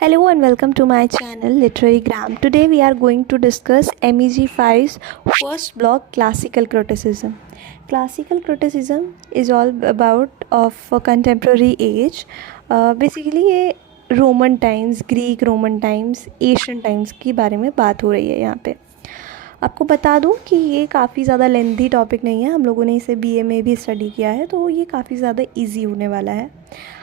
Hello and welcome to my channel Literary Gram. Today we are going to discuss MEG 5's first block, classical criticism. Classical criticism is all about of a contemporary age. Basically ये Roman times, Greek Roman times, Asian times की बारे में बात हो रही है यहाँ पे। आपको बता दूं कि ये काफ़ी ज़्यादा लेंथी टॉपिक नहीं है, हम लोगों ने इसे बीए में भी स्टडी किया है, तो ये काफ़ी ज़्यादा इजी होने वाला है।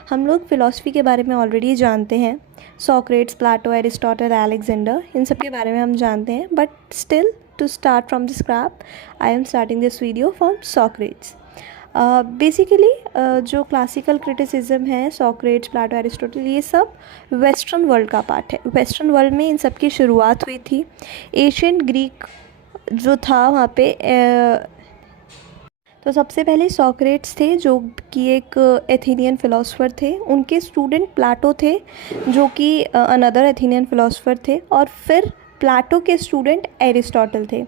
हम लोग फ़िलॉसफी के बारे में ऑलरेडी जानते हैं, सोक्रेट्स, प्लाटो, एरिस्टोटल, अलेक्जेंडर, इन सब के बारे में हम जानते हैं, but still to start from the scrap I am starting this video from Socrates. Basically जो क्लासिकल क्रिटिसिज्म है, सोक्रेट्स, प्लाटो, एरिस्टोटल, ये सब वेस्टर्न वर्ल्ड का पार्ट है। वेस्टर्न वर्ल्ड में इन सब की शुरुआत हुई थी। एशियन ग्रीक जो था वहाँ पे तो सबसे पहले सोक्रेट्स थे जो कि एक एथेनियन फ़िलासफ़र थे, उनके स्टूडेंट प्लाटो थे जो कि अनदर एथेनियन फ़िलासफ़र थे, और फिर प्लाटो के स्टूडेंट एरिस्टोटल थे।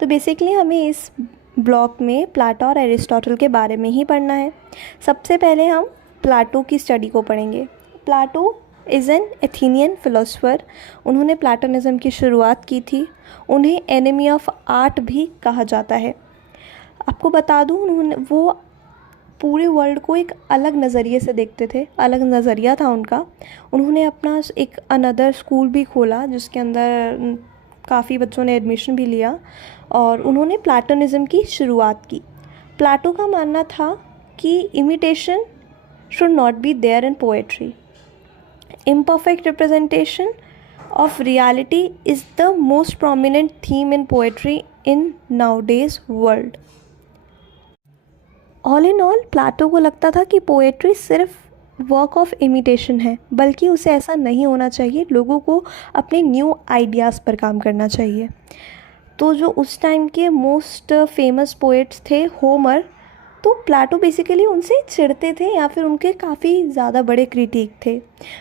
तो बेसिकली हमें इस ब्लॉक में प्लाटो और एरिस्टोटल के बारे में ही पढ़ना है। सबसे पहले हम प्लाटो की स्टडी को पढ़ेंगे। Plato is an Athenian philosopher. उन्होंने प्लाटोनिज़म की शुरुआत की थी। उन्हें एनिमी ऑफ आर्ट भी कहा जाता है। आपको बता दूँ, वो पूरे वर्ल्ड को एक अलग नज़रिए से देखते थे, अलग नज़रिया था उनका। उन्होंने अपना एक अनदर स्कूल भी खोला जिसके अंदर काफ़ी बच्चों ने एडमिशन भी लिया, और उन्होंने प्लाटोनिज़म की शुरुआत की। प्लाटो का मानना था कि imitation should not be there in poetry. Imperfect representation of reality is the most prominent theme in poetry in nowadays world. All in all, Plato को लगता था कि पोएट्री सिर्फ वर्क ऑफ इमिटेशन है, बल्कि उसे ऐसा नहीं होना चाहिए। लोगों को अपने न्यू आइडियाज़ पर काम करना चाहिए। तो जो उस टाइम के मोस्ट फेमस पोएट्स थे, होमर, तो प्लाटो बेसिकली उनसे चिढ़ते थे या फिर उनके काफ़ी ज़्यादा बड़े क्रिटिक थे।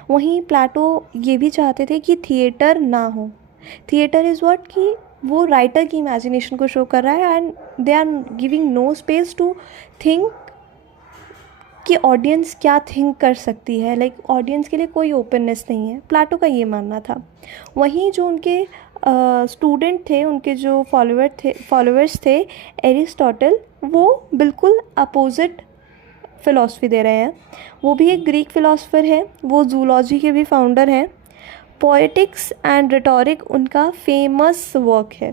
वहीं प्लाटो ये भी चाहते थे कि थिएटर ना हो। थिएटर इज़ व्हाट, कि वो राइटर की इमेजिनेशन को शो कर रहा है and they are giving no space to think कि ऑडियंस क्या थिंक कर सकती है। लाइक ऑडियंस के लिए कोई ओपननेस नहीं है, प्लाटो का ये मानना था। वहीं जो उनके स्टूडेंट थे, उनके जो फॉलोअर्स थे एरिस्टोटल, वो बिल्कुल अपोजिट फ़िलासफ़ी दे रहे हैं। वो भी एक ग्रीक फ़िलासफ़र है, वो जूलॉजी के भी फाउंडर हैं। पोएटिक्स एंड रिटोरिक उनका फेमस वर्क है।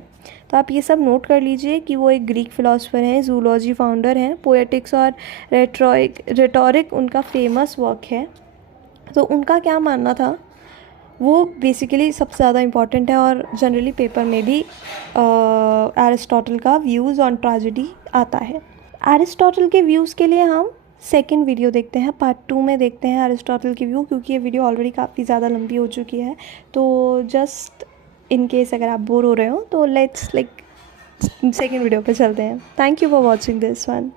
तो आप ये सब नोट कर लीजिए कि वो एक ग्रीक फ़िलासफ़र हैं, जूलॉजी फाउंडर हैं, पोएटिक्स और रिटोरिक उनका फेमस वर्क है। तो उनका क्या मानना था, वो बेसिकली सबसे ज़्यादा इम्पॉर्टेंट है, और जनरली पेपर में भी एरिस्टोटल का व्यूज़ ऑन ट्रेजेडी आता है। एरिस्टोटल के व्यूज़ के लिए हम सेकंड वीडियो देखते हैं, पार्ट 2 में देखते हैं एरिस्टोटल के व्यू, क्योंकि ये वीडियो ऑलरेडी काफ़ी ज़्यादा लंबी हो चुकी है। तो जस्ट इन केस अगर आप बोर हो रहे हो तो लेट्स सेकंड वीडियो पे चलते हैं। Thank you for watching this one.